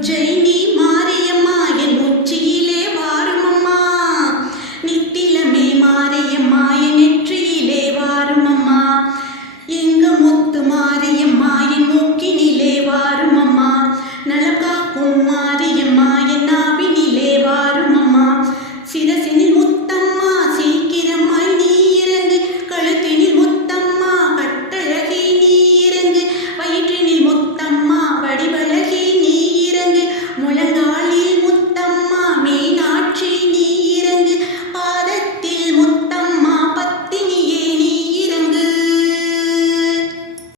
Jamie